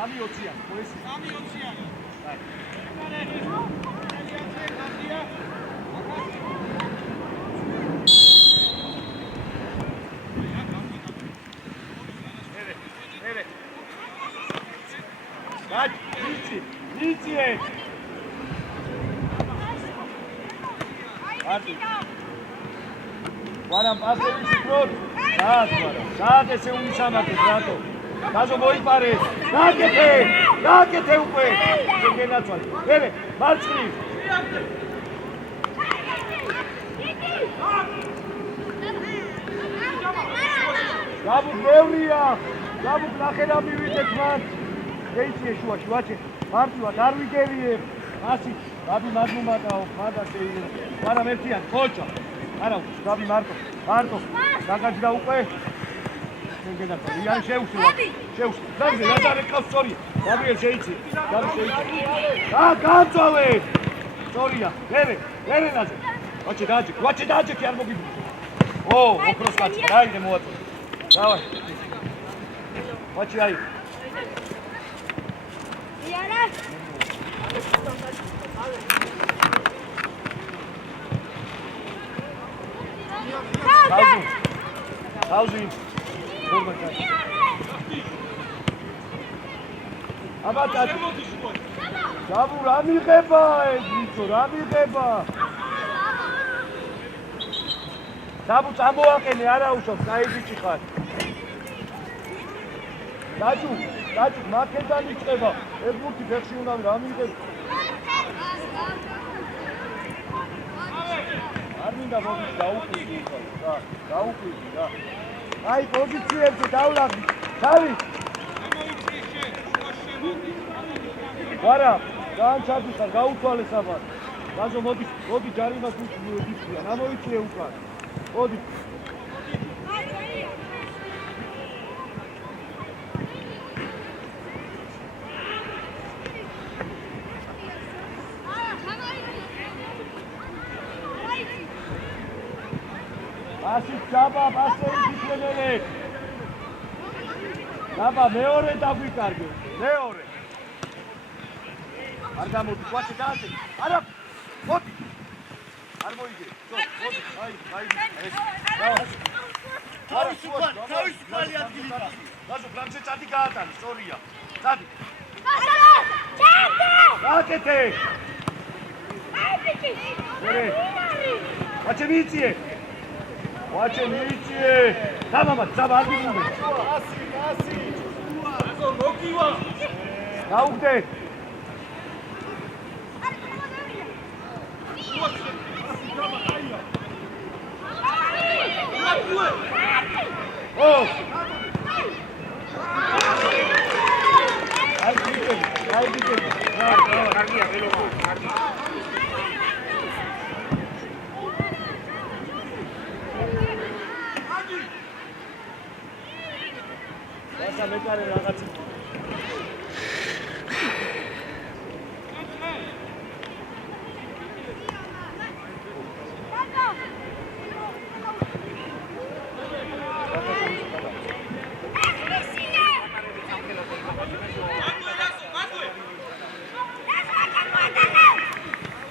3-20-იანი, პოესი. 3-20-იანი. Vai, Vici! Guarda, passa il pronto. Date se un samate, dato. Caso voi pare. Date te un po'. Che nazionale. Bene, marci. Gabu Gloria. Gabu Nakela mi videt man. Eiti შუაში მარტივად არ ვიგერიე ასი გაბი მადმუმატაო ხადა შეიძლება მაგრამ ერთიან ხოჭო არა გაბი მარტო დაგაჭდა უკვე შენ გენახა რიანი შეუშვა გაბი რადარე ყავს სწორია გაბი შეიცი გაწოვე სწორია ვერენაზე ვაჭი დაჭი კი არ მოგიბუს ოქროს კაცი რაიმე მოაწო დავай ვაჭი აი Hausi. Aber das. Gabu რა მიღება ეს ვიწო რა მიღება? Gabu წამოაყენე არა უშავს, გაიგიჭი ხარ. დაჭუ მაქედან იწყება. ეს ბურთი ფეხში უნდა რა მიღებ? არ მინდა მოდის დაუკვირდი რა. დაუკვირდი რა. აი პოზიციებზე დავლაბდი. თავი. ვარა, განჩადი ხარ, გაუთვალე საბარ. გაზო მოდი ჯარიმას ვიქცია, ამოიწიე უკან. მოდი. Asi Jaba, pasei diplenele. Jaba, მეორე დაგვიკარგე. მეორე. არ გამოდი, ყვაჩე დააწე. არა. მოდი. არ მოიგე. მოდი, აი. ეს. თავის კვალი ადგილი. გაზო, ფრანცე წადი გაატანი, სწორია. წადი. გაკეთე. აი ბიჭი. ყვაჩე მიიწიე. Watch it, Tamam, sabah dinle. Asi. Azo Rokiwa. Naude. Oh. Ay, მეკარე რაღაცა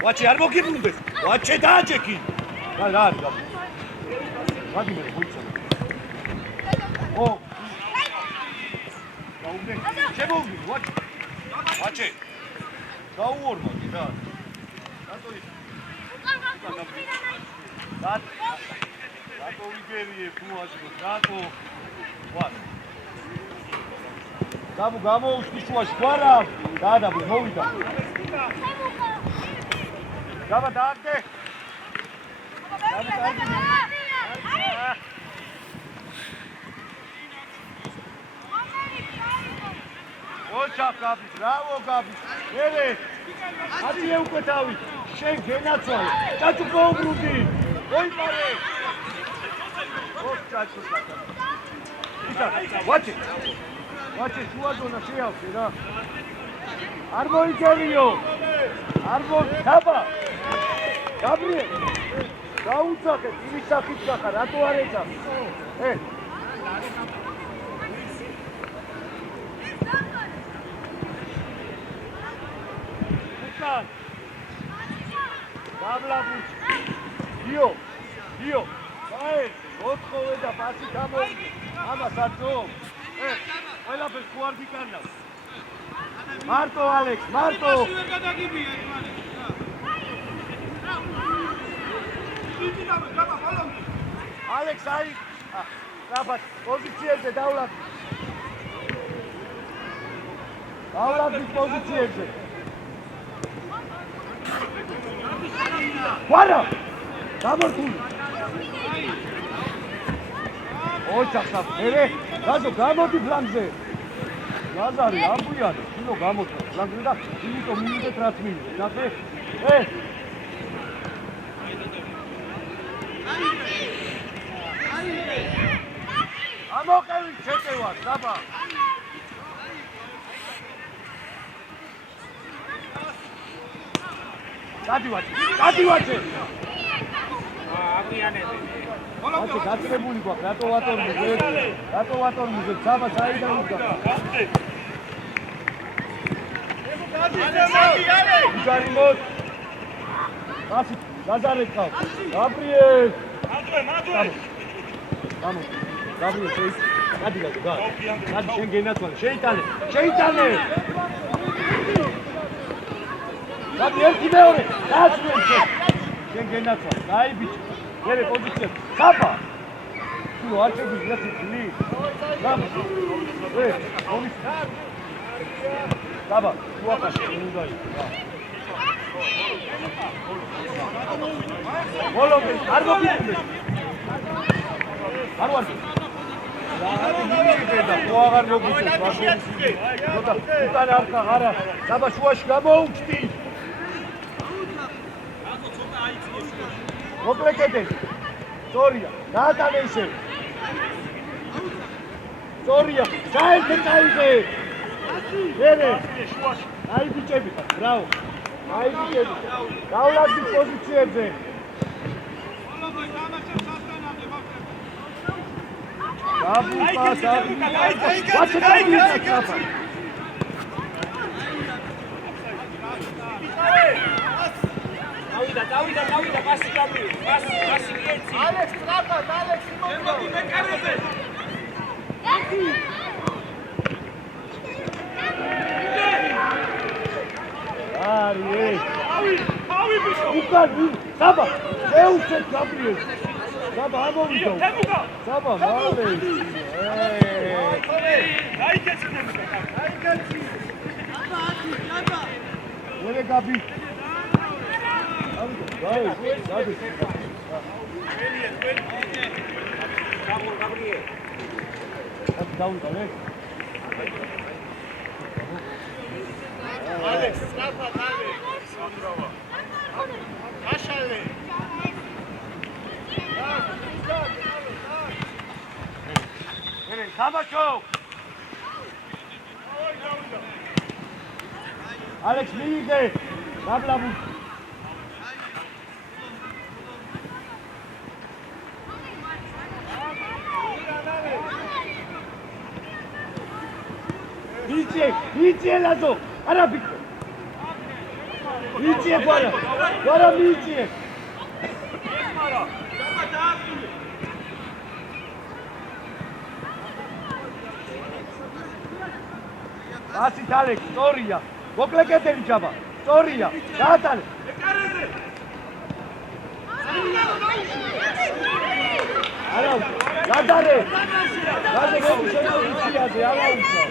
ვაჩი არ მოგიბრუნდეს ვაჩე დააჭექი რა არის გაგი მე მოიცა ო შემოვიდი ვაჩე გაუორმოდი რა რატო ვიგერიე ფუაში რატო ვარ გამოუშდი შუაში გვარა დაადაბი მოვიდა Gaba daagde. Ocha Gabi, bravo Gabi. Ere. Ati უკვე თავი. შენ გენაცვალე. ჩაჭუ გოუბრუდი. ოიმარე. ოხ ჩაჭუ საკა. ვაჩი. ვაჩი შუა ზონა შეავსე რა. არ მოიგერიო. არ მოიგება. Gabriel, გაუცახეთ, იმის სახით ხარ, რატო არ ეძახ? შენთან. დაბლაბუჩ. დიო. აი, ოთხოვე და პასი გამოიდი. ამას აძო. ყველაფერს ხო არ გიკარნავს. მარტო ალექს, მარტო. ალექს აი. რაბათ, პოზიციებზე დავლაბ. დავლაბის პოზიციებზე. ვარა! გამორთული. ოჩახსა, მერე, გაზო გამოდი ფლანგზე. ლაზარი ამბუიანო, შინო გამოწვა ფლანგზე და იმიტომ მინიდეთ რაც მინიდეთ. ნახე? ამოყევი ჩეკევა, დაბა. გადივაჩე. აგვიანები. აკე გაწრებული გვაქვს, რატო ვატორმიზეთ, საბა საიდან უდგა. იჯარი მოდ. ასე, გაზარეთ ხავ. გაბრიელ. მადლე. გამო. გაბრიელ შეი. გადი. გადი შენ გენაცვალე. შეიტანე. გადი ერთი მეორე. გაწვენ შენ გენაცვალე. აი ბიჭო. მერე პოზიცია. ხაბა. თუ არ შეგვიძლია სიტლი. გამო. მოვის. ხაბა. თუ ახაში უნდა იყოს. მოლობე, არ მოგიწევს. არ ვარ. და თუ აღარ მოგიწევს. უკან არა. ხაბა შუაში გამოუჩდი. მოკლეკეთე. სწორია. დაატანე ისე. სწორია. ჩაერთე წაიღე. მერე. აი ბიჭები ხარ. ბრავო. აი ბიჭები. დავლაბის პოზიციებზე. დავიდა, პასი გამივიდა, პასი მიეცი. ალექს ტრაპად, ალექს შემოდი მეკარეზე. არი, ავი ბიჭო. უკან, საბა, შეუცეთ გაბრიელს. საბა, ამოვიდო. საბა, მალე. დაიკეცი ნებდა. დაიკეცი. აბა. მერე გაბი. გადი. გაბრიელ. დავიტანე. ალექს, ტრაპად, ალექს. სანდრავა. აშალე. მერე თამაშო. ალექს მიიღე. დაბლაბუ. Idzie lazo, arabiko. Idzie guara idzie. Asi Alex, storia. Mokleketeli jaba. Storia. Datale. Ara, gadare. Gade pozițiaze, ala ușa.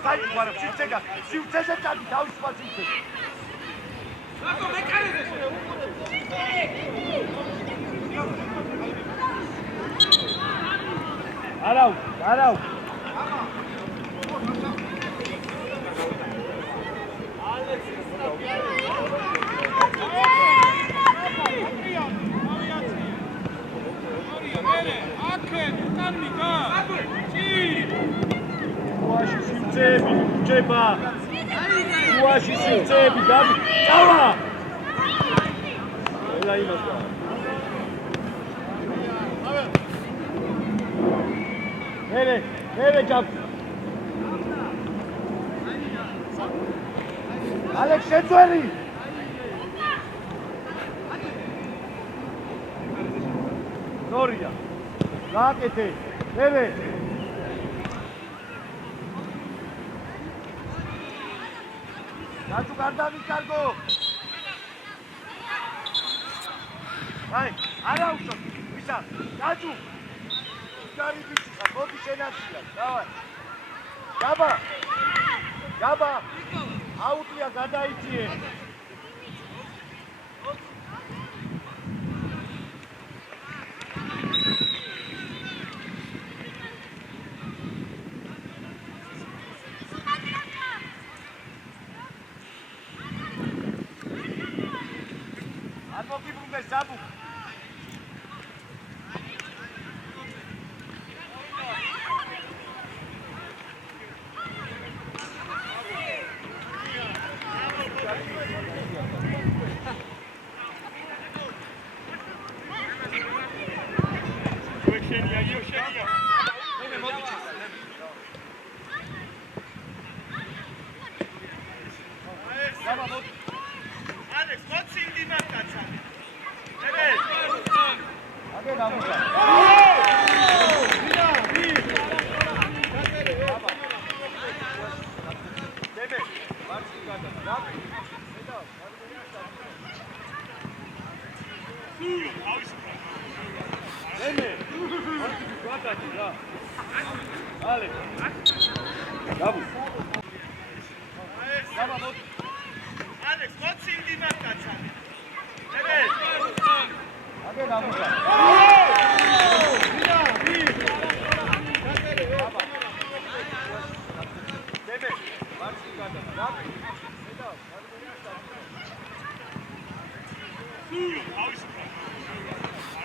Stai, guarda, si ucese tanti, dau spazio. Arau. Uași simțebi, ceva. Uași simțebi, Gabi. Cava! Ela ima sta. Hele. მერე ჯაბი. ალექს შეწვერი. ნორია. გააკეთე. მერე. გაჩუ გარდავის კარგო. აი, არა უშო. ვისა? გაჩუ. გარი ბიჭია, მოდი შენაცია. დავай. გაბა. გაბა. აუტია გადაიწიე. Sabu. Alex, what's in the market? 아게 나무자. 네네. 네네. 좋았다. 알레. 나무. 나무 너. Alex, what's in the market? 아게 나무자.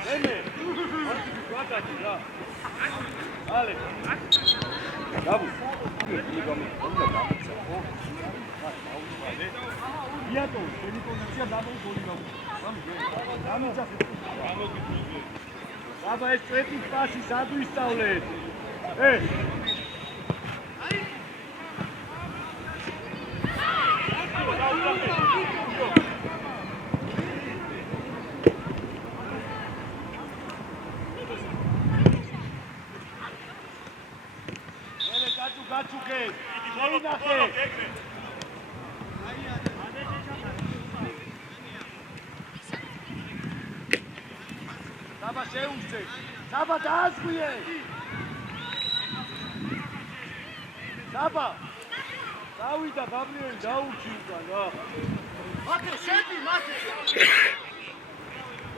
네네. 좋았다. 알레. 나무. 이거 뭔가 나무자. 이하도 제니코는 진짜 나무 돌리라고. 나무자. Აბა ეს წვეთი პასი სად ვისწავლეთ? ელე გაჩუქე. შეინახე. Saba შეუშე. Saba დაასხვიე. Saba. დავიდა გაბრიელი დაურჩი უკან რა. მათე შედი მათე.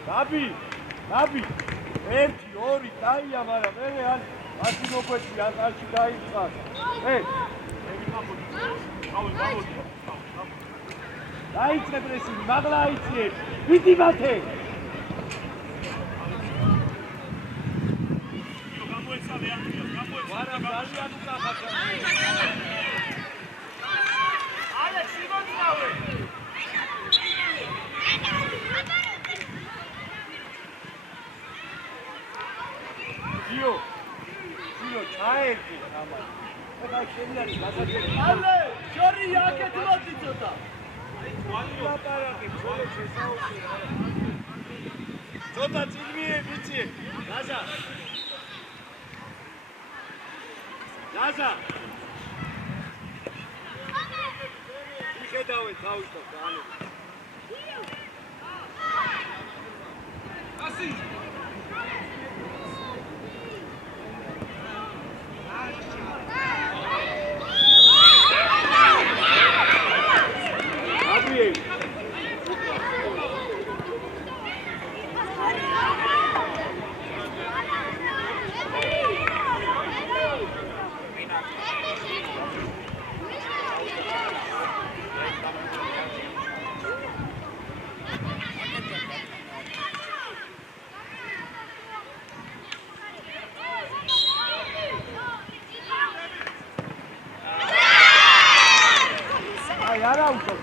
გაბი. 1 2 დაია, მაგრამ მე ან ასი მოგვეჭი აკარში დაიწყარ. დაიწყე პრესინგი, მაღლა აიწიე. ვიდი მათე. Alex, Simon, Dio, ჩაერგე ამას. ეხლა შენიარი გასაგები. Ale, შორი აქეთ მოდი ცოტა. ლაპარაკი, ძოლო შესაუჩი. ცოტა წიგნიე ბიჭი. გაზა. გაზა. მიხედავე თავის და ანუ. ასი.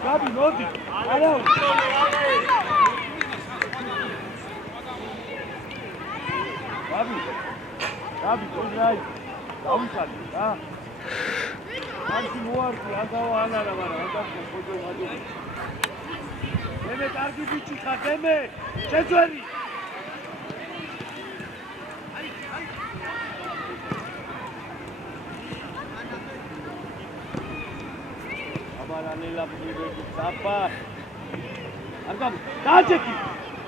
Gabi, Lodi, Arau. Gabi, go right. დავიხალე რა. ანთი მოარდი, აგავა ანარა, მაგრამ ანდახო ხოჯო მაჯო. მე კარგი ბიჭი ხარ, მე შეძვერი. აბარანელა ბუდები წაფა. არგამ, დაჯექი.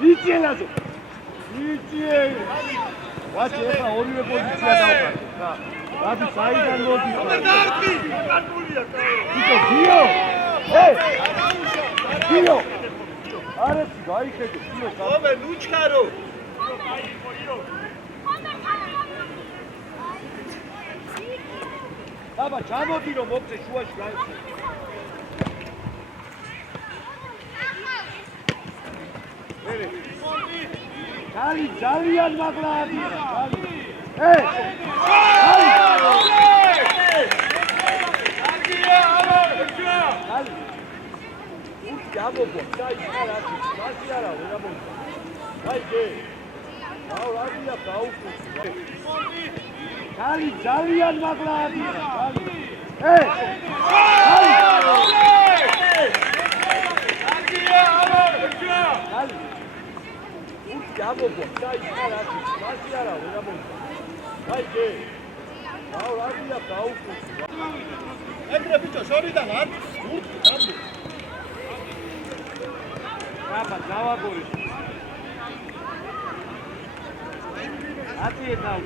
იწიელაზო. იწიე. ვაჭი ეხლა ორივე პოზიცია დავყარეთ რა. რაბი საიდან მოდი? დარტი, დარტულია. გიო. გიო. არეთი გაიხედე, გიო. ომე ლუჩკარო. აბა, ჩამოდი რომ მოგწე შუაში გაიხსნა. კალი ძალიან მაგლა ადია, კალი. გამოგო, დაიწყარ აქ, მასი არა, ვერ ამოვა. დაიგე. აუ, რადია გაუხუცი. კალი ძალიან მაგლა ადია, კალი. გამოგო, დაიწყარ აქ, მასი არა, ვერ ამოვა. დაიგე. აუ, რადია გაუხუცი. ეგრე ბიჭო, შორიდან არ გურთი გამო. აბა, დავაგორი. ატიე დაუ.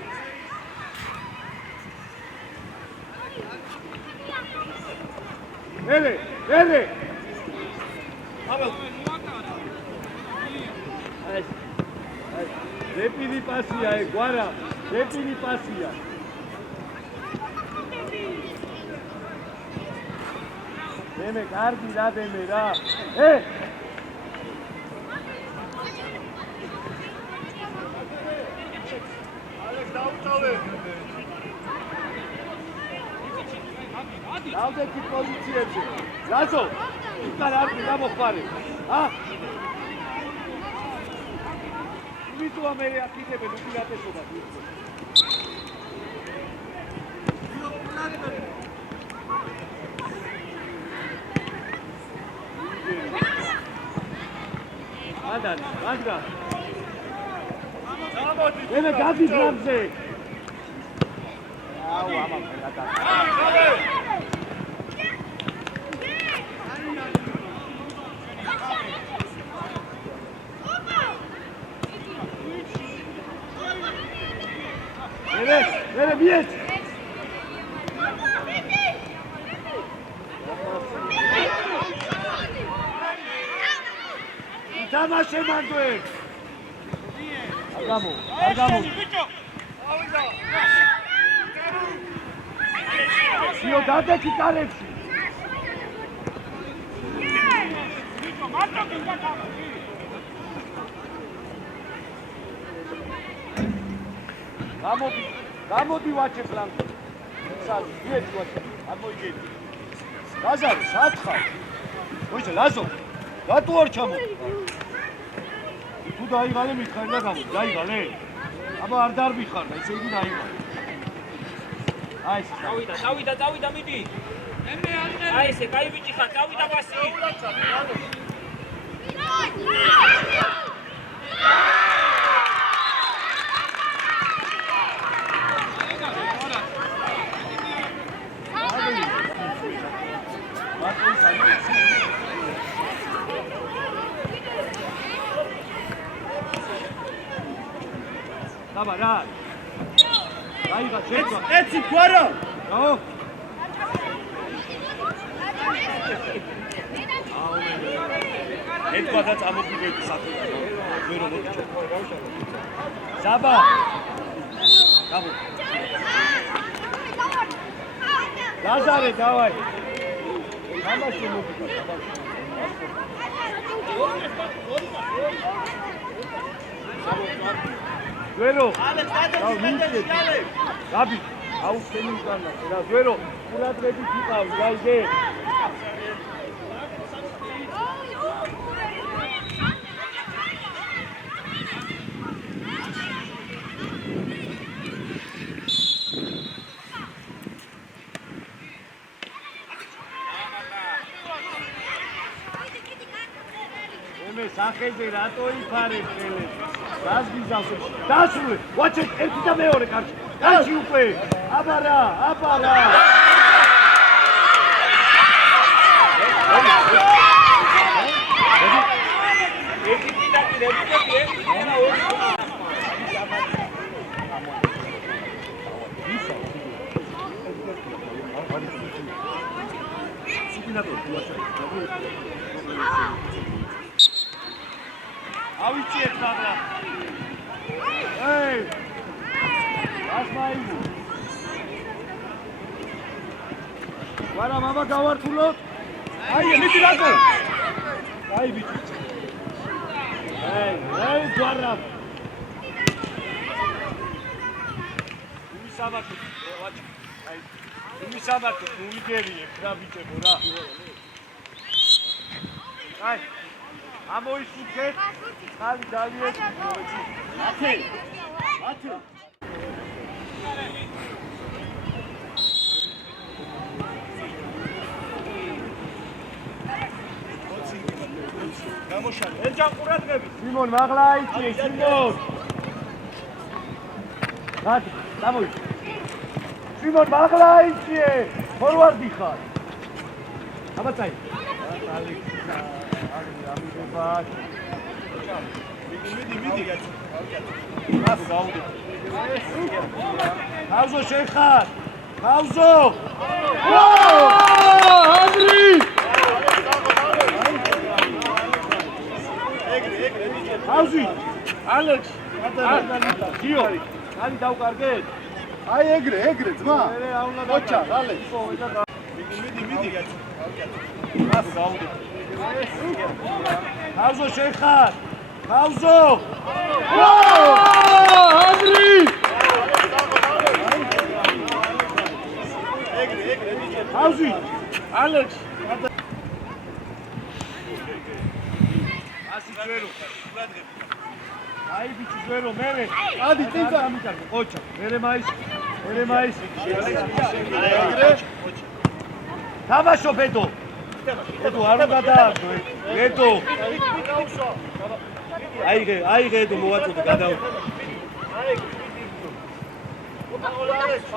ელე. აბა. ეს. დეპილი პასია, გვარა. დეპილი პასია. მე კარგი რა დემე რა. დავდექი პოზიციებზე. რაზო? იქან არ გამოხარე. ვიტუა მე აკიდები უპირატესობას. მანდრა. მე გადის რამზე. აუ, ამა ფერადა. Vere biet. Tamaşe mandoe. Agamo. Sio date ki karepsi. გამოდი ვაჭე ფლანგზე. სად მიეც ვაჭე. არ მოიგები. გაზარი, სად ხარ? მოიცა, ლაზო. რატო არ ჩამოდი? თუ დაიღალე მითხარ და გამო, დაიღალე. აბა არ დარბიხარ და ესე იგი დაიღალე. აი ეს. წავიდა, მიდი. აი ესე, კაი ბიჭი ხარ, წავიდა ბასი. Dava, dai. Dai, va, certo. Ezzi, guarda. No. Et quadrat amogibeti sakura. Vero motiče. Zaba. Davo. Lazare, davai. Tamaşe motiče, tamaşe. Vero. Gabi, au seni kana. Vero, uradredi tiqav, gayde. სახეზე რატო იფარებ ხელებს? რას გიზავს? დასრულე. ვაჩეთ ერთი და მეორე კარში. კარში უკვე. აბარა. ერთი პიტაკი რებიტები ენა ორი ავიციეთ მაგრამ. ეი! ასმაილი. ვარა მამა გავართულოთ. აი, მიდი რატო? აი ბიჭი. ეი, ჯვარა. იმისამართი, ვაჭი. აი, იმისამართი მოვიგერიებ რა ბიჭებო რა. აი. ამოისუქეთ. ხალი დალიეთ. 10. გამოშალე. ერჯან ყურადღები. სიმონ მაღლა აიწიე, სიმონ. გადი, დამოი. სიმონ მაღლა აიწიე. ფორვარდი ხარ. აბაცაი. ალი. ამიგება. მიდი გაჩი. ას გაუდე. ხავზო შეხარ. ხავზო. ანდრი! ხავზი. ალექს. გიო. ალი დავკარგეთ. აი ეგრე ძმა. ოჩა, ალექს. მიდი გაჩი. ას გაუდე. ხავზო შეხარ. ხავზო. ანდრი! ხავზი. ალექს. ასი ძვერო. ყურადღები. აი ბიჭი ძვერო მერე. ადი წინდა ამიტარგე. ოჩა. მერე მაის. ეგრე. თამაშო ბედო. ბედო არ გადააგდო. ბედო. აი ბედო მოვაწოდე გადავა.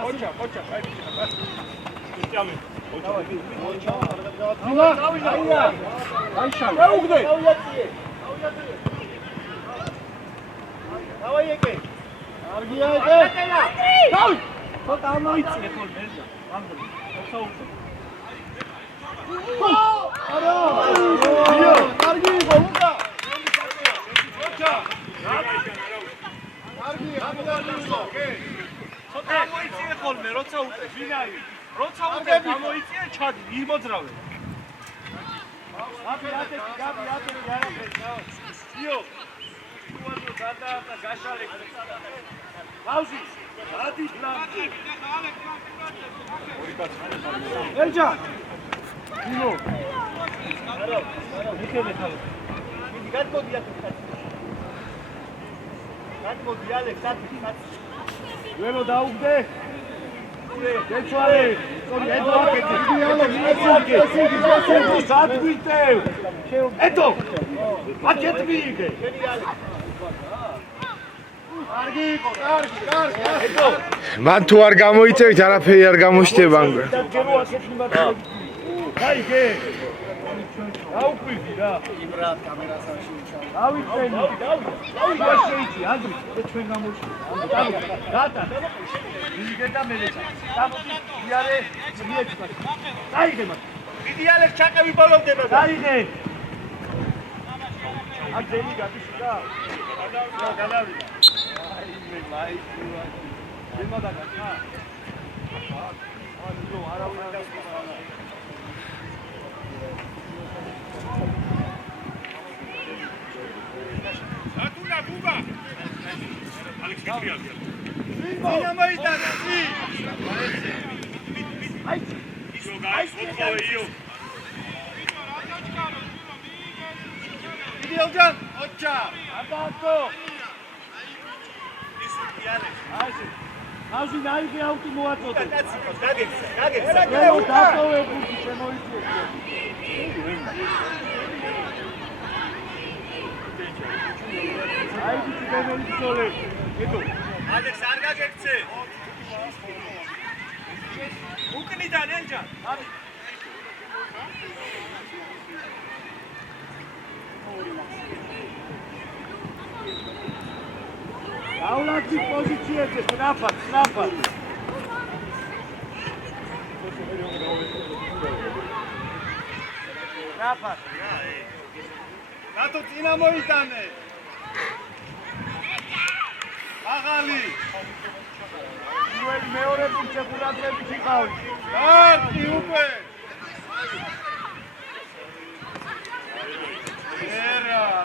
ოჩა. ჩამე. აი შალ. გაუგდე. დავაი ეკე. კარგია ეკე. დავი. ცოტა ამოიწიე ხოლმე ერჯა. ამდენი. ოცხაუხო. არა. დიო, კარგი იყო უკა. ოჩა. კარგი, ამოდარდო. ცოტა ამოიწიე ხოლმე, როცა უტე, ვინარი. როცა უტე ამოიწიე, ჩადი, იმოძრავე. აბი ატეთი, არაფერი. დიო. უაზრო გადააყა გაშალე. ხავზი. ადის ლამპი. ერჯა. დიო. არა. მიქენე თავი. მიდი გადმოდი აქ. გადმოდი ალექს, კაცი. ველო დაუგდე. გეცვალე. ედო აკეთე. სადვიტევ. ედო. აკეთ მიიგე. კარგი იყო, კარგი. ედო. მან თუ არ გამოიწევით, არაფერი არ გამოჩნდება. გაიგე. დაუკვირდი რა. იბრად კამერას არ შეიჩავ. დავიწენი. დავი შეიჩი, ანდრი, ჩვენ გამოჩვენე. დატა. მიიგე და მელეცა. გამოდი, იარე, მიეჭვა. გაიგე მაგ. დიდი ალექს ჩაყევი ბოლომდება. გაიგე. აქ ძენი გაგიში რა. გადავიდა. აი მე მაიჭვა. დემოდაგა. აიო, არავინ დასწრა. ატუნა ბუბა. ალექს გიბრია. ვინა მოიტანა, ი. აი. ისო გაიო. ვიდეოჯან, ოჩა. აბატო. ისო გიალე. აი. აზი ნაიგე აუტი მოაწოდე. გაგეცა. დატოვებული შემოიწიე. აი ბიჭი დემელის ძოლე. ედო. ალექს არ გაგექცე. უკნიდან ელჯან. ამი. Aulacik pozycjecie, napad. Napad. Na to წინა მოიტანე. აღალი. პირველი მეორე პუნქტზე ყურადღებით იყავი. კარგი უკვე.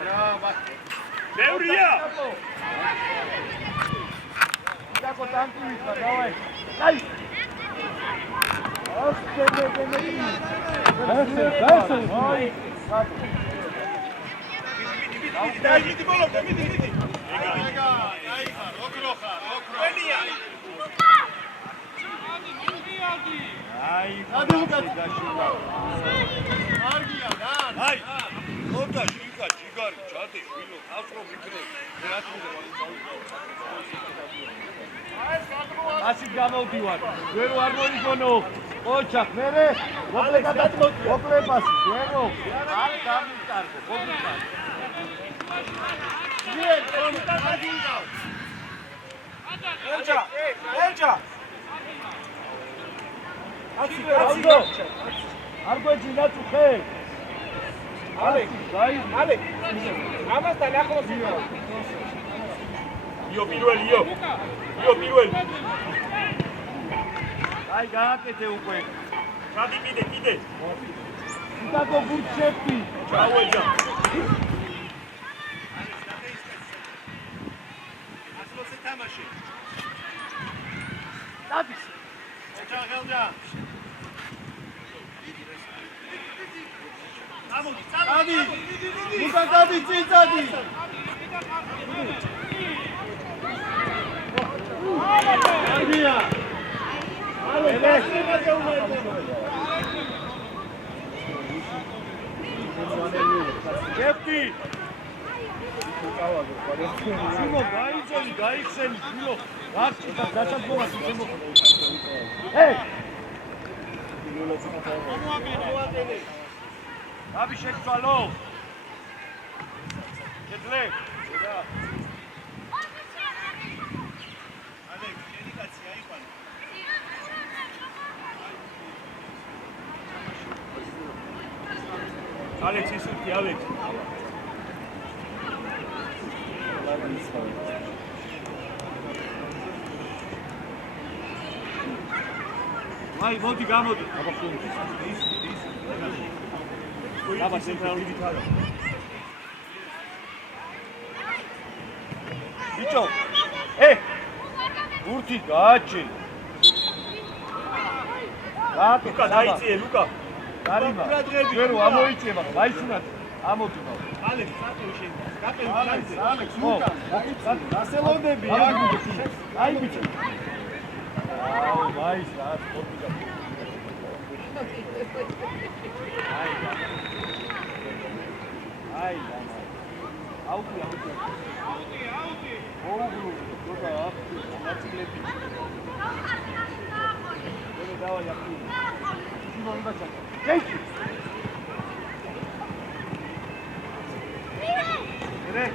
რა, ბევრია. Dako tankuita, давай. Дай. Ох, Ой. მიდი ბოლომდე, მიდი. ეგა, ოქრო ხარ. ველია. აი, ადი უკაც. კარგია, და. აი, ხოდა შიგა, ჯიგარი, ჩათი, შვილო, ავსრო მიკრე. ასე გამოვდივარ. ვერო არ მოიგონო. ოჩახ, მერე მოკლე გადაწყვეტი. მოკლე პასი, ვერო. არ გამიკარგო, გოგიკარგო. ელჯა. არ გვეძინა წუხე. ალე. აი, ამასთან ახლოს იყო. იო პირველი. აი გააკეთე უკვე. ჩადი კიდე. იტაკო გურჩები. ჩავეჯა. დადის. ოჯახელდა. დადი. უკან დადი, წინ დადი. კარგია. ალე, გასწრებაზე უმეტე. გეფტი. სიმო გაიწოლი, გაიხსენი, სიმო. გახჭდა დასაბგოვას შემოხდა. ჰეი! აბი შეგცვალო. შეძლე. ალექს ისუთი, ალექს. აი, მოდი გამოდი. აბა ცენტრალური ვითარა. ბიჭო. გურთი გააჩენ. ლუკა დაიწიე, ლუკა. გარიმა. ჯერო ამოიწება, მაისუნათ. ამოდიმა. ალექს საწევი შეიძლება. ალექს, უკან. გასელოდები, აი ბიჭო. აუ, მაის რა, სპორტი. აი, აუტი. ოუ, გოგა, ნაცილები. მე დავა იაფი. სიმონ ბაჭა. გეჭი. რე.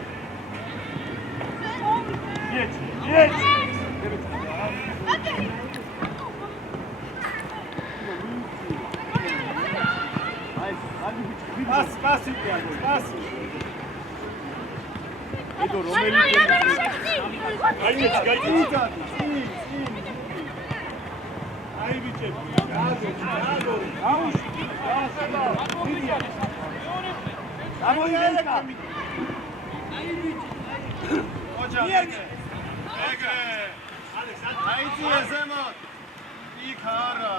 გეჭი. Spasi, spasi. ედო რომელი გაიწიე. აი ბიჭები. გამოიგელა. ოჯახი. ეგრე. აიწიე ზემოთ. იქ არა.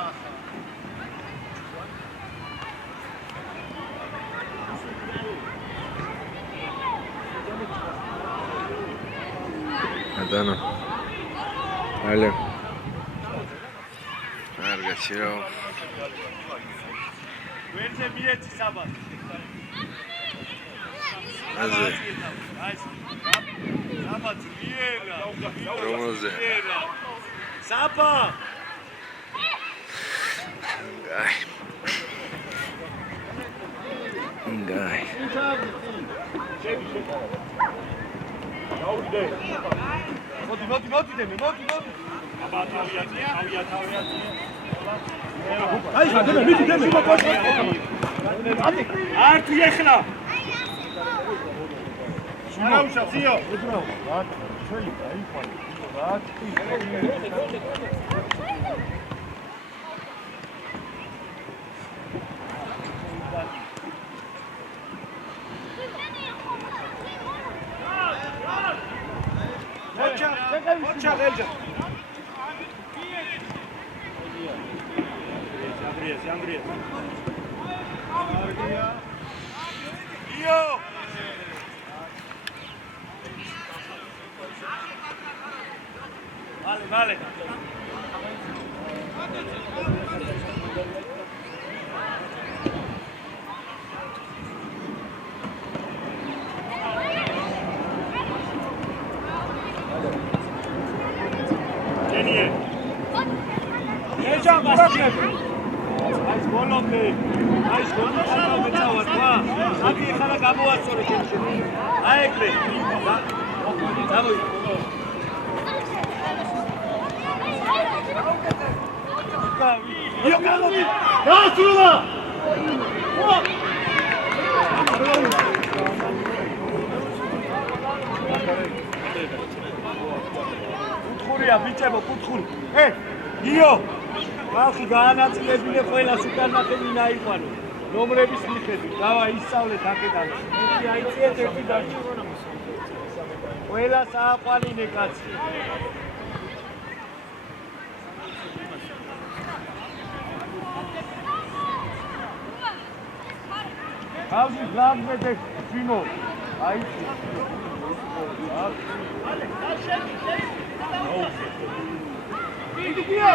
Adana. Alo. Argaçiro. ვერზე მიეცი საბას. აზე აბა ძლიერა რომელზე საფა გაი მოდი დემი აბა თავიანთია აი დემი მიდი დემი არტი ეხლა შანაუშა ძიო შეიძლება იყვანო რა Poča Elja. Andrija. Io. Vale. Ai sgolomde წავარ რა. აკი ხარა გამოასწორე ჩემში. აი ეგრე. დავი. გამოდი. დაასრულა კუთხურია ბიჭებო კუთხური იო ხალხი გაანაწილებინე ყველას უკან ნახევი ნაიყვანო ნომრების მიხედვით დავა ისწავლეთ აქედან ერთი აიწიეთ ერთი დარჩა ყველას ააყვანინე კაცი ხალხი გლამზედე ძინო აიწი Идио!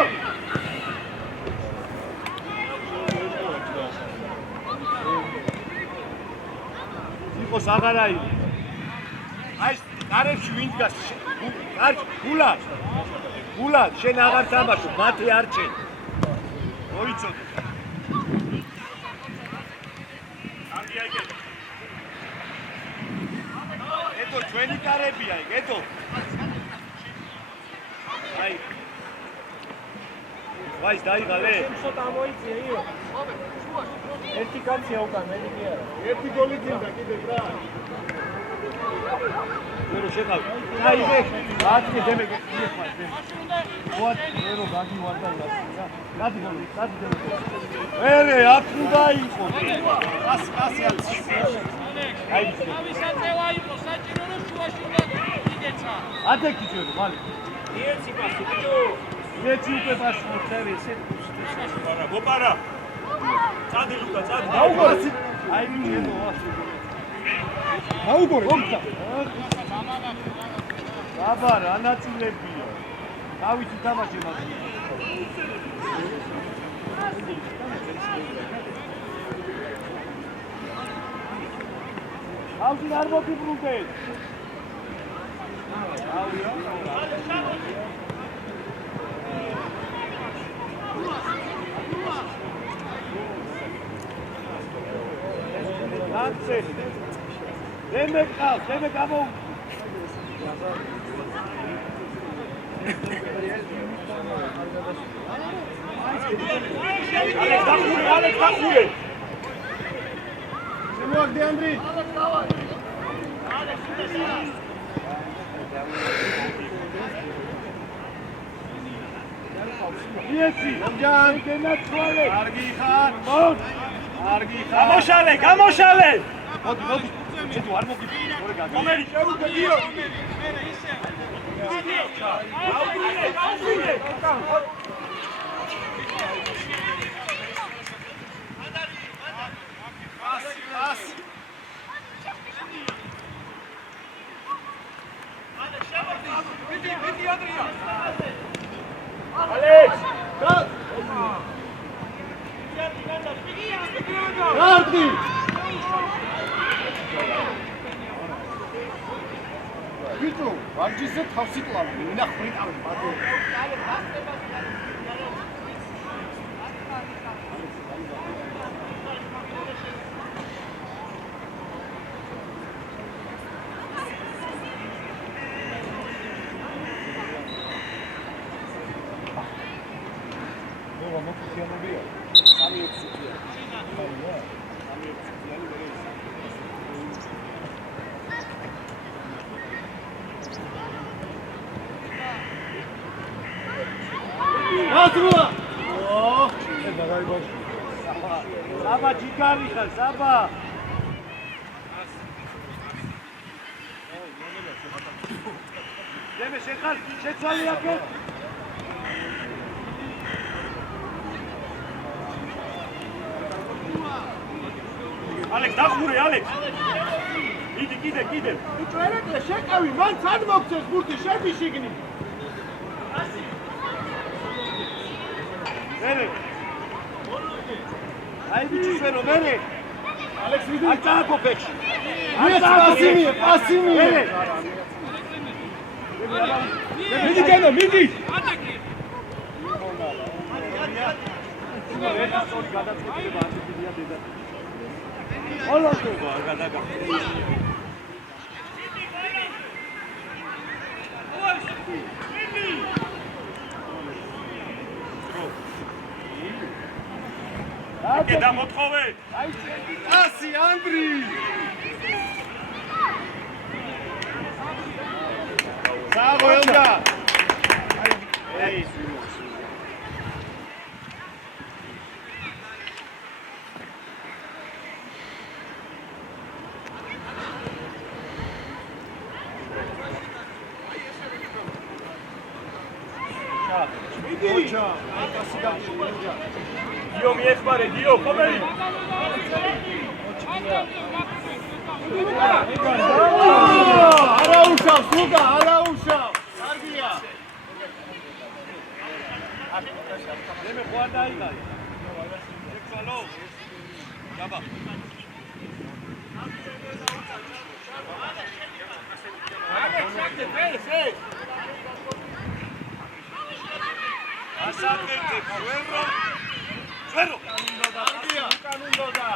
Იყოს აღარ აი. აი, გარებში ვინ დგას? გულად, შენ აღარ თამაშობ, მათი არჩენ. მოიცოდე. ამბია იგე. ეთო ჩვენი კარებია, ეთო. აი ვაის დაიღალე? ცოტა მოიწია იო. ერთი კაცია უკან, მე კი არა. ერთი გოლი გინდა კიდე რა ვერო შეხავ. აი იგე, ათი დემე გიხმარ დემე. ვარ, ვერო გაგივარ და რა. გადი გოლი, გადი დემე. ვერე, ათი დაიყო. ასი. აი იგე. ავისაწევა იყო, საჭირო რომ შუაში უნდა იდეცა. ათექი ჩვენო, მალე. ერთი პასი ბიჭო. ერთი უკვე პასი მოწევი, ესე. არა, გოპარა. წადი ლუკა, წადი. დაუგორე. აი ბიჭო, დაუგორე. ოპტა. აბა რა ნაწილებია. დავით ითამაშე მას. ავი არ მოგიბრუნდეთ. Danke. Demme gamo. Alex Bakure. შემოაგ დეანდრი იეცი, ჯან გენაცვალე. კარგი ხარ გამოშალე. მოდი. ცეთო არ მოგიბრუნდე, ორი გაგი. მომერი შეუდგე გიო. აუგურე. კარგი ვარჯიშზე თავს იკლავი, ვინახული ტავი ბატონო. Saba ჯიგარი ხარ, Saba. დემე შეხარ, შეცვალე აქეთ. ალექს დახურე, ალექს. იდი, კიდე. ბიჭო, ერეკლე შეკავი, მან სად მოგწეს ბურთი, შედი შიგნით. მერე. აი ბიჭი შენო, მერე. ალექს ვიდი. აი წააკო ფეხში. პასი მიერე. მიდი გენო, მიდი. აკე დამოთხოვე. პასი ანდრი. Bravo, Elga! Ei! Dio მიეხმარე, Dio, ხომერი. არაუშავს, ლუკა, არაუშავს. კარგია. მე ხوار დაიგარი. ექსალო. გაბა. ასაკერტე ხვერო. ხვერო. კარგია, კანუნდოდა.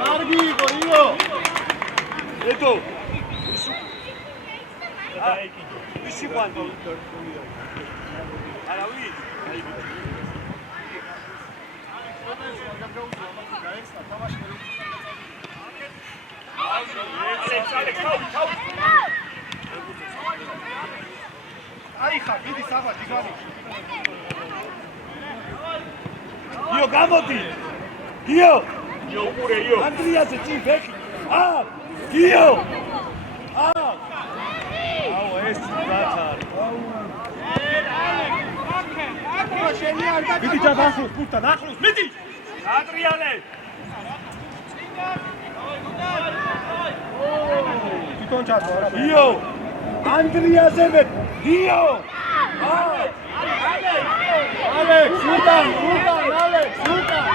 კარგი იყო იო. ედო. ისი ყვანდი. არავი. აიხა, მიდი საბა, დიგარი. იო გამოდი. იო. იო უყურე იო. ანდრიაზე წინ ფეხი. გიო. აუ ეს ბაცარი. მიდი ჯაბასოს პუტან ახლოს, მიდი. ატრიალე. თვითონ ჩართო არა. გიო. ანდრიაზე მე. გიო. ალექს, უტან, ალექს, უტან.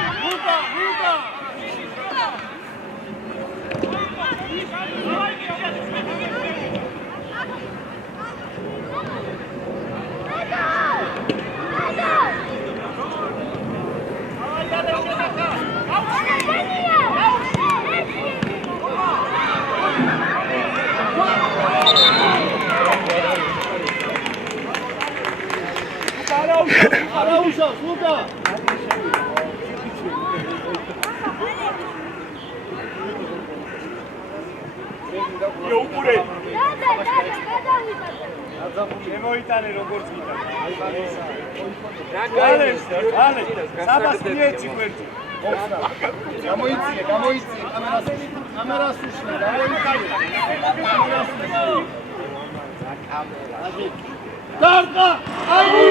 არაუშავს, ლუკა. იო უყურე. შემოიტანე როგორც გიტან. ალე, საბას მიეცი გვერდზე. გამოიწია, კამერას უშლე, დარტყა, აი!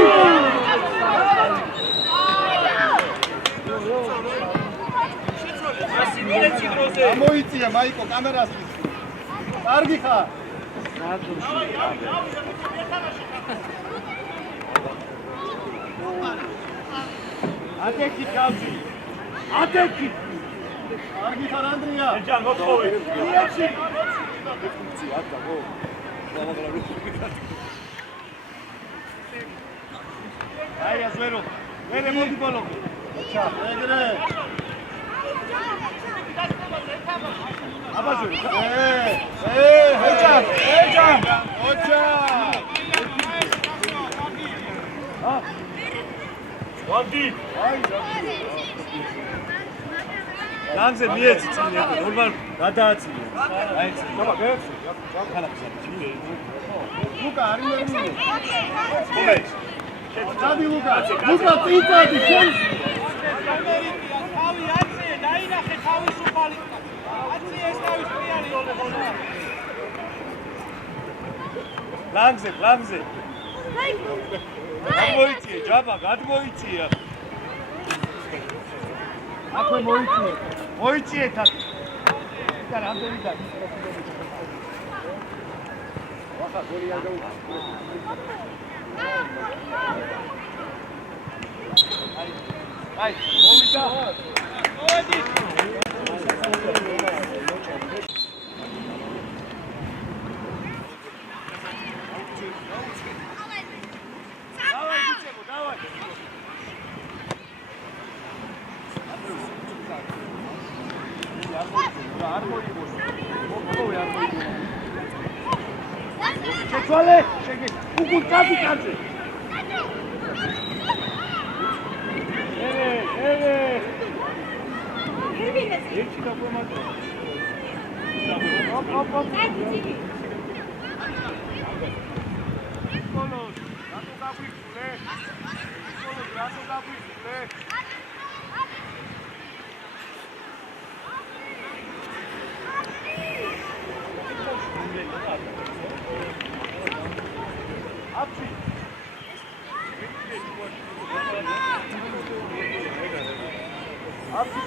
გამოიწია, მაიკო, კამერას უშლე. კარგი ხარ? ატეკი გავზი. ატეკი. კარგი ხარ ანდრია. ეჯან მოთხოვე. იეში. აი ასვერო. მერე მოდი ბოლო. ოჩა, ეგრე. აბაზური. ოჩა, ოჩა. ოჩა. ვანდი. აი, ლანგზე მიეცი წინ ეგ ნორმალ გადააწია. აი ეს. აბა გეც. ლუკა არ იმერინე. მომეც. დადი ლუკა. ლუკა წიწადი შენ. თავი აწე, დაინახე თავისუფალი. აწე ეს თავისუფალი. ლანგზე. გადმოიწია, ჯაბა, გადმოიწია. აქვე მოიწიე. მოიწიეთ აქ. იტა რამდენი და ვახა გოლი არ გაუ. აი, მოვიდა. მოდი. დავაი. არ მოიგოს. მოყოვე არ მოიგოს. შეცვალე, შეგე. უკულ წადი კანზე. ე. ერთი დაპლომატია. ოპ. ნიკოლოზ, რატო გაგვიწყლე? აფში.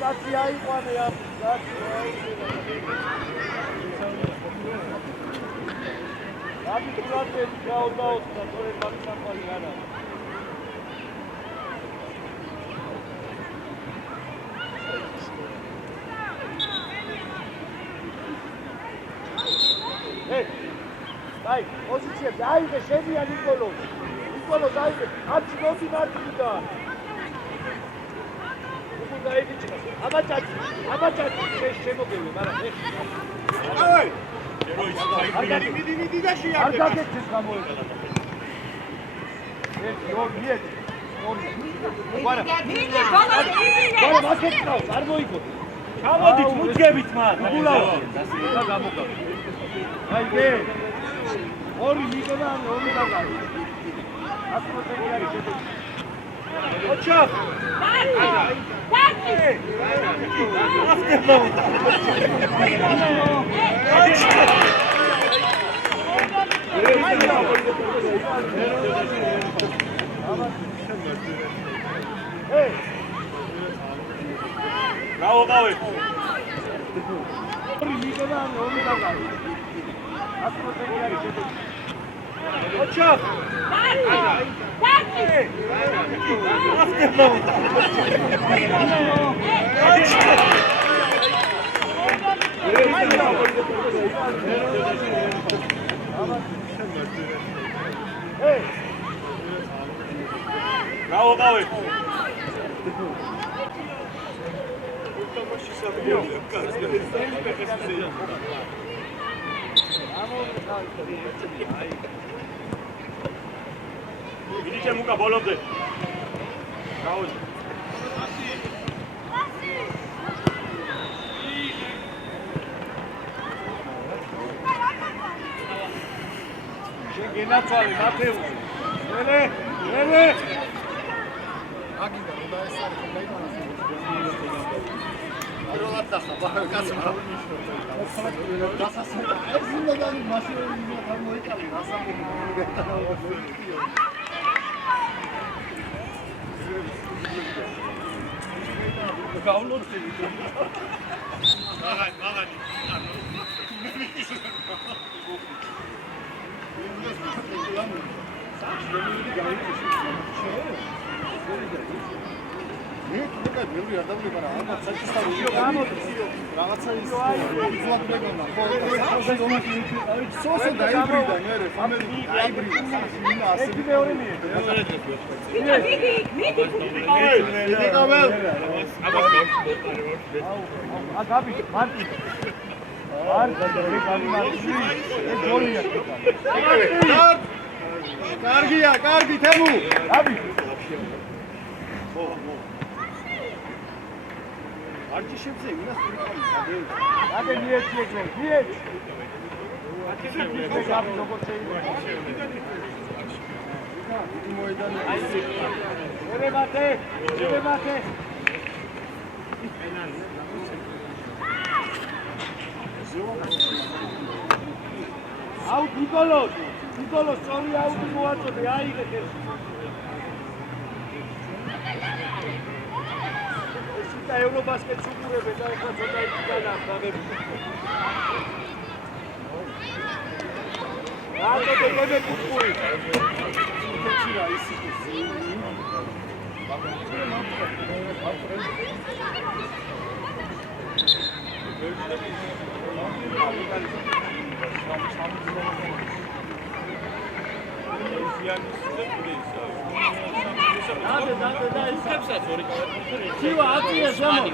აფში აიყვანე აფში. აფში თურათე გაოდაოცა თორე მაგისაფალი არა. აი, პოზიციები აიღე შენია ნიკოლოზ. ნიკოლოზ აიღე. აფში მოდი მარტივდა. უკულ დაიგიჩა. აბაჭაჭი შემოგევე, მაგრამ ეს. აი. მიდი და შეაგება. არ გაგეცეს გამოედა. ერთი, ორი, ერთი. ვარა. მიდი, ბოლო მასეთავს, არ მოიგო. ჩამოდით, მუდგებით მან. უგულავ. და გამოგავ. აი გე. ორი მიგონა, ორი დაგარი. 100% არის შედეგი. ოჩა. Bravo, Gavi. ორი მიგონა, ორი დაგარი. 100% არის შედეგი. ოჩა. Bravo, Gavi. Vidíte muka bolomde. Raul. შეგენაცვალე მათეუს. ლელე. აგინდა რომ ეს არის ხომაიტანა. როლად დასაბა კაცმა. დასასა. ეს უნდა მაშინ გამოიყალე დასაბა. გავლოცი. მაგანი. კარგია, კარგი თემუ. არჩი შევძე, ვინას ვიყავი. აბე მიეცი ეგრე, მიეცი. აკეთებ როგორ შეიძლება. დიდი მოედანი. ერებათე, ერებათე. აუ ნიკოლოს, ნიკოლოს სწორი აუტი მოაწოდე, აიღეთ ეს. და ევრობასკეტს უყურებენ და ეხლა ცოტა იქიდან აღები. რატო დეგები უყური? ისეთი რა ის ის. Siva, atiye samo.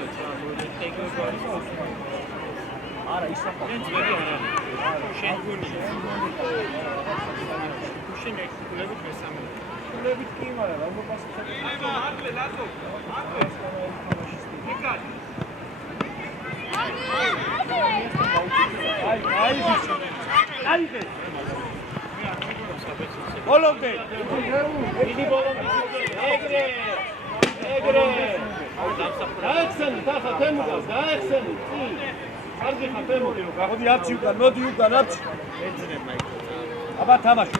Ara, isa. Bolonde. Idi bolonde. Egre. Daexeni, taxa თემუგას, დაეხსენი. კარგი ხარ თემუგი, რომ გახოდი აფჩი უკან, მოდი უკან აფჩი. აბა თამაში.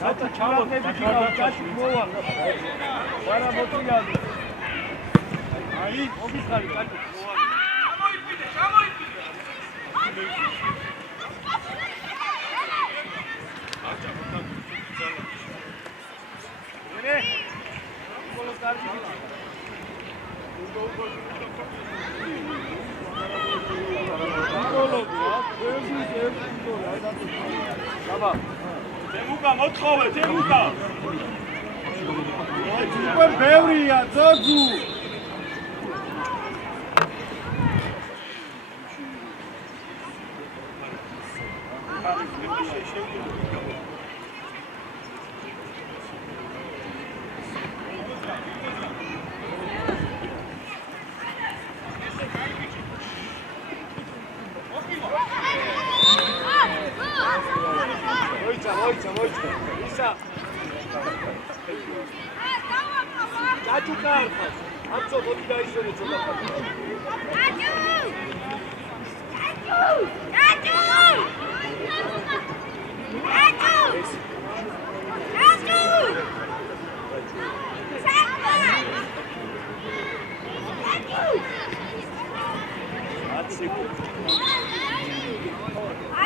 Zaten çabuk ne bir şey alacak mı var? Bana motor geldi. Hayır, o bir kare. Ne? Kolu karşı. Tamam. Temuka, მოთხოვე, Temuka. უკვე ბევრია, ძოძუ. მოიცა. ისა. გაჭუკარ ხარ. აბსო მოდი დაისვენე ცოტა.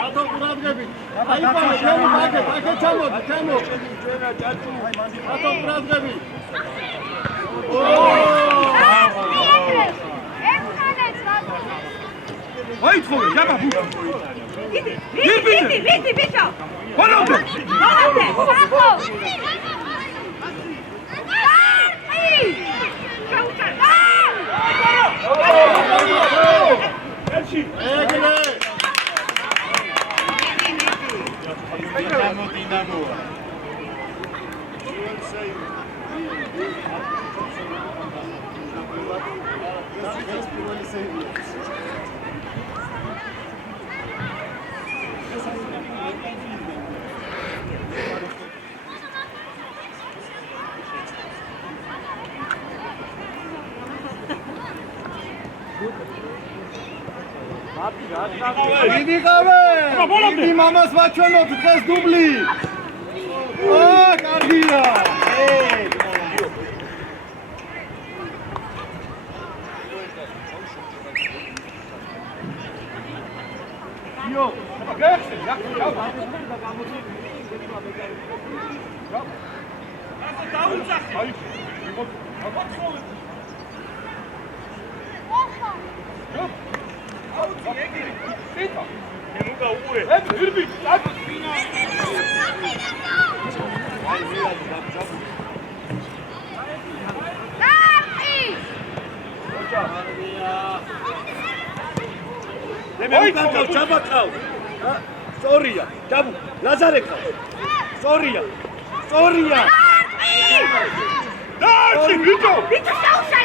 ატო ყურადღები. აი პარა, ჩემი მაგე, მაგე ჩამოდი, ჩამო. ჩვენა ჯაჭუ. ატო ყურადღები. აი თხოვე, ჯაბა ბუ. ვიდი, ბიჭო. ბოლომდე. საფო. აი! გაუჩა. მიდიყავე! დიდი მამას ვაჩვენოთ დღეს დუბლი! კარგია! იო, გახსენ, Sorry, Jabu, Lazare Sorry.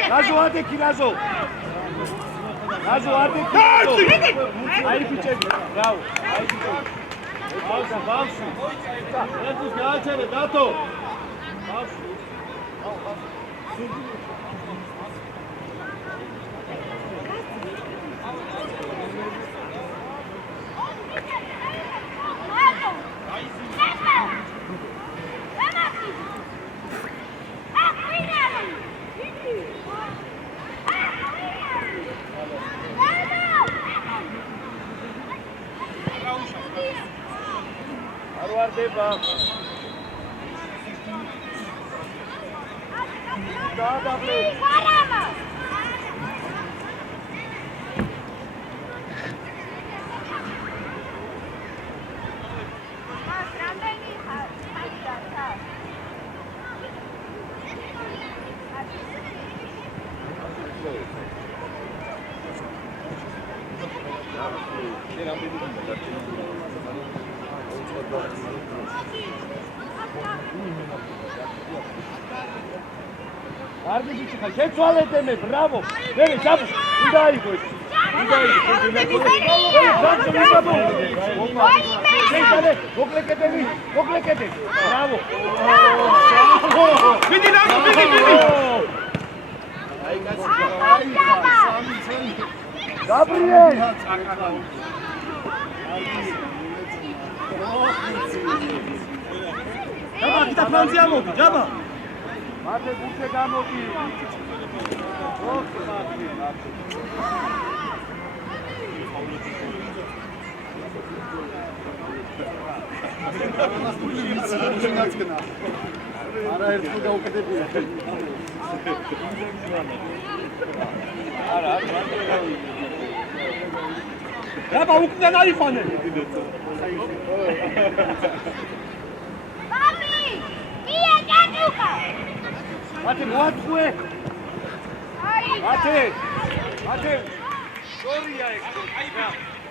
Lazo adeki Lazo. Ai piche. Bravo. Ai piche. Balsu. Etus gaachare dato. Balsu. Arvardeba. Ardi bichikha, შეცვალეთ მე, ბრავო. მე ჯაბუ, უნდა იყო ეს. მოკლეკეთები. ბრავო. მიდი ნახო, მიდი. აი კაცი. გაბრიელ. ჯაბა, კიდე ფანძი ამოდი, ჯაბა. Mate buche gamoki. Ara ertu gauketebia. Ara. Jaba ukdan aifane. Papi! Ia gaduka! Mate moatue. Mate. Sorry ai.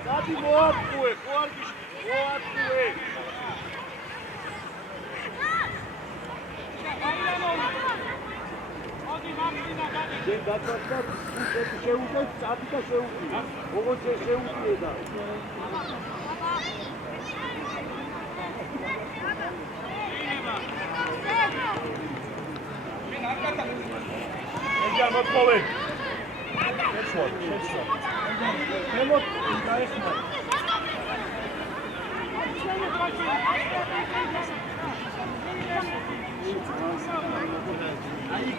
Mate moatue, moatue. Gen gatsatsa შეუძეს წადი და შეუძი. როგორც შეუძიeda. Enja მოწოვე. შეცვალ. მემოთ დაესმა. აი,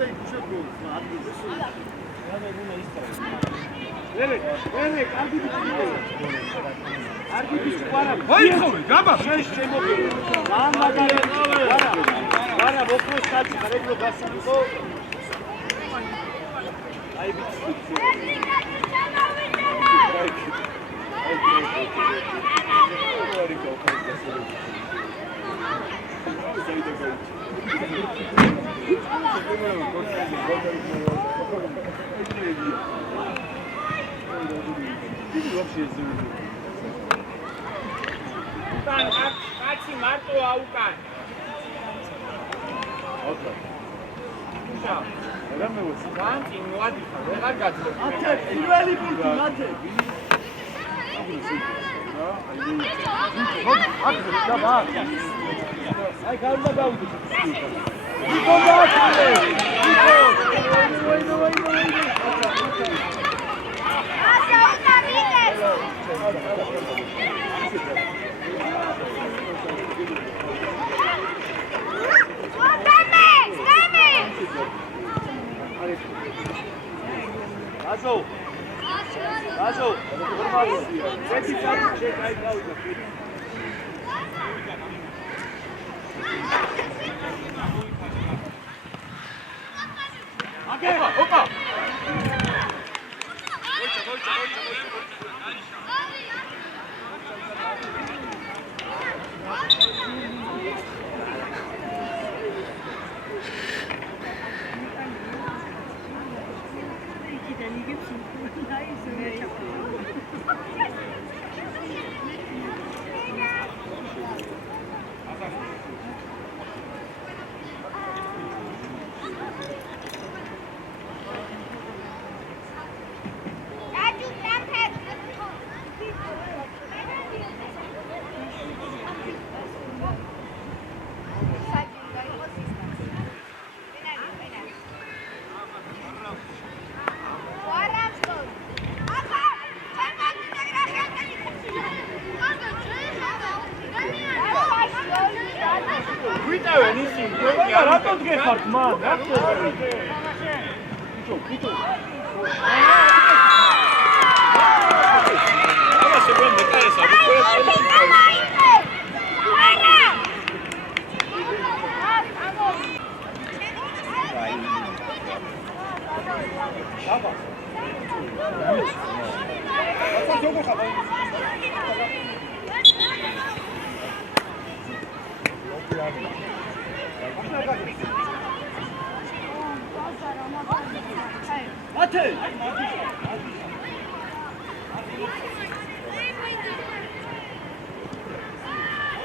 და იქუშებო. ვერე, კარგი ბიჭია. კარგი ბიჭი ვარა. ვაიქოვე, გაბა. შემოგე. ძალიან მაგარი. ვარა, მოკლეს კაცი, ხარეგლო გასულიყო. აი ბიჭი. Thank you. უკან კაცი მარტოა უკან. განცი მოადიხა, ვეღარ გაძლევ. ათე, პირველი პუნქტი, ათე. აი, გავიდა გავიდა. ნიკო დააწყე. ნიკო. ასა უნდა მიდეს. აზო. აზო. ერთი წამი შეკაი გავიდა. აკე, ოპა. რატო დგეხართ მან? რატო? კიტო. ამასე გონ მეკარესა, ათე.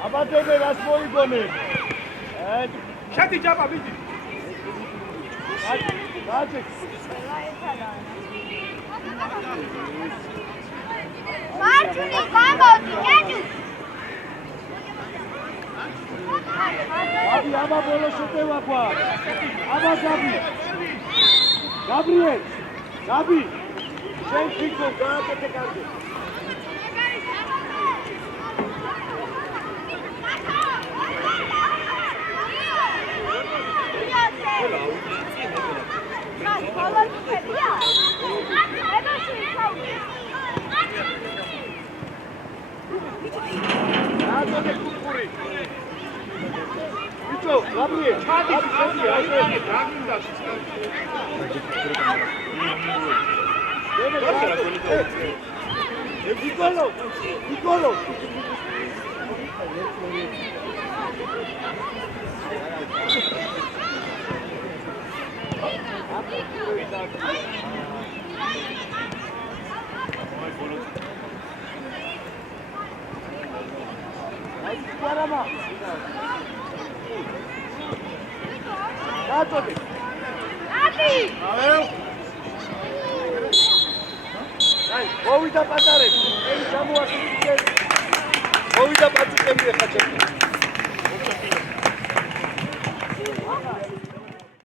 აბატონე რას მოიგონე? შედი ჯაპა მიდი. ათე. მარჯვნი გამოდი, კეთილ. აბი აბა ბოლო შეტევა გვაქვს. აბა გაბი. გაბრიელ. გაბი. შენ ფიქრობ გააკეთე კარგი. აზონე კუკური. ბიჭო, გაბრიელ, ჩადი, შედი, ასე. დაგინდა. Nicolo! Nicolo! მოვიდა პატარები, ეს გამოასწრებს. მოვიდა პაწიკები ხაჭები.